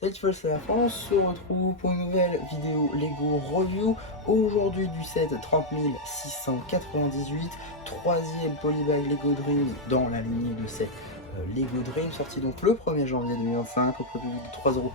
Salut tout le monde, c'est la France, on se retrouve pour une nouvelle vidéo Lego Review. Aujourd'hui du set 30 698, troisième polybag Lego Dreams dans la lignée de set Lego Dreams, sorti donc le 1er janvier 2025 au prix de 3,99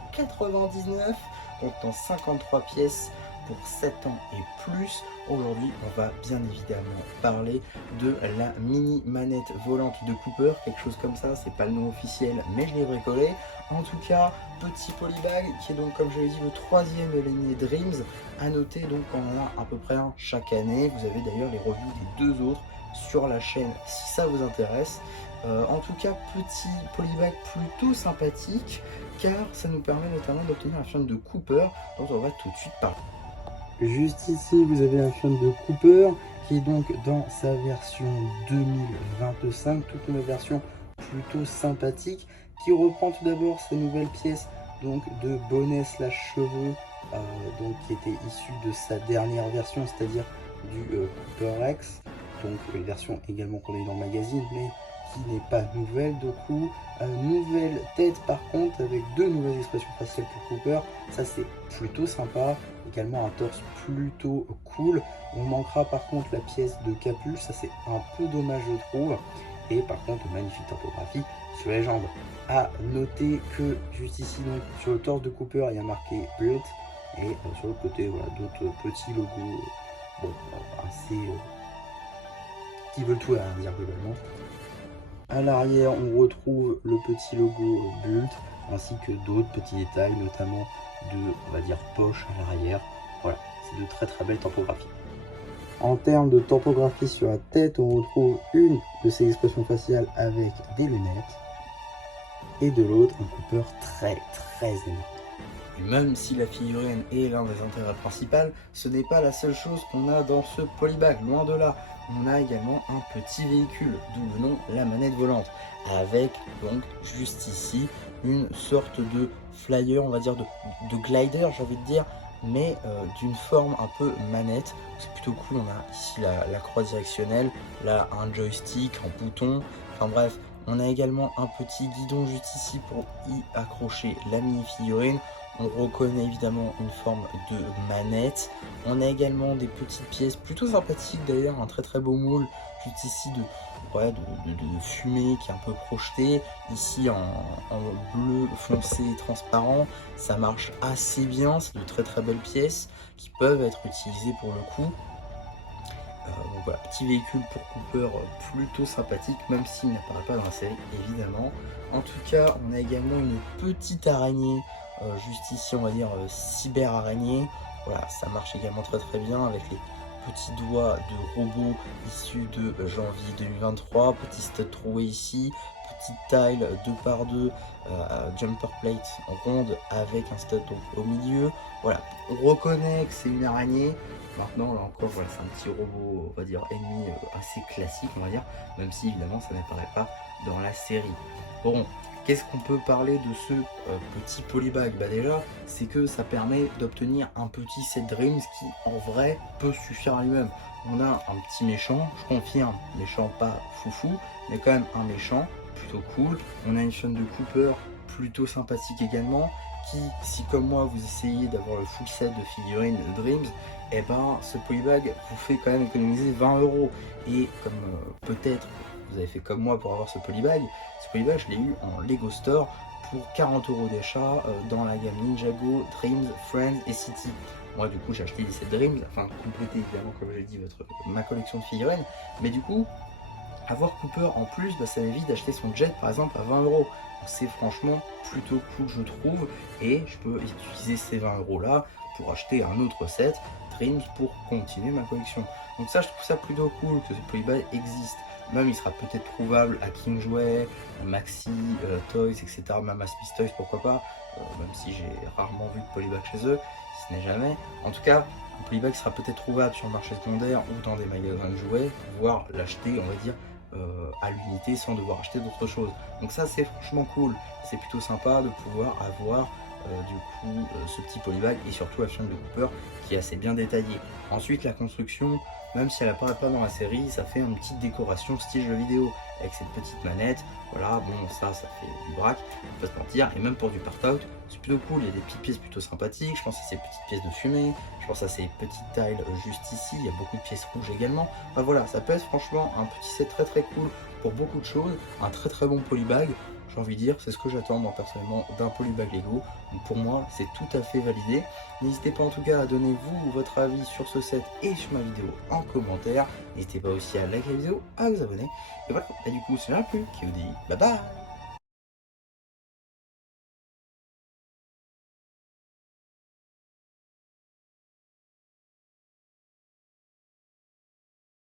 €, contenant 53 pièces pour 7 ans et plus. Aujourd'hui, on va bien évidemment parler de la mini manette volante de Cooper, quelque chose comme ça, c'est pas le nom officiel, mais je l'ai bricolé. En tout cas, petit polybag qui est donc, comme je l'ai dit, le troisième de la lignée Dreams. À noter donc qu'on en a à peu près un chaque année. Vous avez d'ailleurs les reviews des deux autres sur la chaîne si ça vous intéresse. En tout cas, petit polybag plutôt sympathique car ça nous permet notamment d'obtenir un film de Cooper dont on va tout de suite parler. Juste ici, vous avez un film de Cooper qui est donc dans sa version 2025, toute une version plutôt sympathique qui reprend tout d'abord ses nouvelles pièces donc de bonnet slash cheveux donc qui était issue de sa dernière version, c'est-à-dire du Cooper X, donc une version également qu'on a eu dans le magazine mais qui n'est pas nouvelle. Du coup, nouvelle tête par contre avec deux nouvelles expressions faciales pour Cooper, ça c'est plutôt sympa. Également un torse plutôt cool. On manquera par contre la pièce de capuche, ça c'est un peu dommage je trouve. Et par contre magnifique topographie sur les jambes. À noter que juste ici donc sur le torse de Cooper il y a marqué Built et sur l'autre côté voilà d'autres petits logos bon assez qui veulent tout à dire globalement. À l'arrière, on retrouve le petit logo Built ainsi que d'autres petits détails, notamment de, on va dire, poche à l'arrière. Voilà, c'est de très très belles topographies. En termes de topographie sur la tête, on retrouve une de ces expressions faciales avec des lunettes et de l'autre un Cooper très très énorme. Même si la figurine est l'un des intérêts principaux, ce n'est pas la seule chose qu'on a dans ce polybag, loin de là. On a également un petit véhicule, d'où le nom la manette volante, avec donc juste ici une sorte de flyer, on va dire de glider, j'ai envie de dire, mais d'une forme un peu manette. C'est plutôt cool, on a ici la croix directionnelle, là un joystick, un bouton, enfin bref. On a également un petit guidon juste ici pour y accrocher la mini figurine. On reconnaît évidemment une forme de manette. On a également des petites pièces plutôt sympathiques d'ailleurs, un très très beau moule juste ici de fumée qui est un peu projeté. Ici en bleu foncé transparent, ça marche assez bien, c'est de très très belles pièces qui peuvent être utilisées pour le coup. Donc voilà, petit véhicule pour Cooper plutôt sympathique, même s'il n'apparaît pas dans la série évidemment. En tout cas, on a également une petite araignée, juste ici on va dire cyber araignée. Voilà, ça marche également très très bien avec les petits doigts de robot issus de janvier 2023. Petit stud troué ici, petite tile 2x2 jumper plate ronde avec un stud au milieu. Voilà, on reconnaît que c'est une araignée. Maintenant, là encore, voilà, c'est un petit robot, on va dire, ennemi assez classique, on va dire, même si évidemment ça n'apparaît pas dans la série. Bon, qu'est-ce qu'on peut parler de ce petit polybag? Bah déjà, c'est que ça permet d'obtenir un petit set Dreams qui, en vrai, peut suffire à lui-même. On a un petit méchant, je confirme, méchant pas foufou, mais quand même un méchant, plutôt cool. On a une chaîne de Cooper, plutôt sympathique également, qui, si comme moi vous essayez d'avoir le full set de figurines de Dreams, et ben ce polybag vous fait quand même économiser 20 €. Et comme peut-être vous avez fait comme moi pour avoir ce polybag je l'ai eu en Lego Store pour 40 € d'achat dans la gamme Ninjago, Dreams, Friends et City. Moi du coup j'ai acheté les sets Dreams, afin de compléter évidemment comme j'ai dit ma collection de figurines, mais du coup avoir Cooper en plus, bah, ça m'évite d'acheter son jet par exemple à 20 €. C'est franchement plutôt cool je trouve, et je peux utiliser ces 20 € là pour acheter un autre set Dreams pour continuer ma collection. Donc ça je trouve ça plutôt cool que ce polybag existe. Même il sera peut-être trouvable à King Jouet, Maxi, Toys, etc. Même à Smith Toys pourquoi pas, même si j'ai rarement vu de polybag chez eux, si ce n'est jamais. En tout cas, un polybag sera peut-être trouvable sur le marché secondaire ou dans des magasins de jouets, voire l'acheter on va dire à l'unité sans devoir acheter d'autres choses. Donc ça c'est franchement cool, c'est plutôt sympa de pouvoir avoir ce petit polybag et surtout la chaîne de Cooper qui est assez bien détaillée. Ensuite la construction, même si elle apparaît pas dans la série, ça fait une petite décoration style jeu vidéo. avec cette petite manette. Voilà, bon, ça fait du braque, on va pas se mentir. Et même pour du part-out, c'est plutôt cool. Il y a des petites pièces plutôt sympathiques. Je pense à ces petites pièces de fumée. Je pense à ces petites tiles juste ici. Il y a beaucoup de pièces rouges également. Enfin voilà, ça peut être franchement un petit set très très cool pour beaucoup de choses. Un très très bon polybag. J'ai envie de dire, c'est ce que j'attends moi personnellement d'un polybag Lego. Donc pour moi, c'est tout à fait validé. N'hésitez pas en tout cas à donner vous votre avis sur ce set et sur ma vidéo en commentaire. N'hésitez pas aussi à liker la vidéo, à vous abonner. Et voilà, et du coup, c'est rien plus qui vous dit bye bye.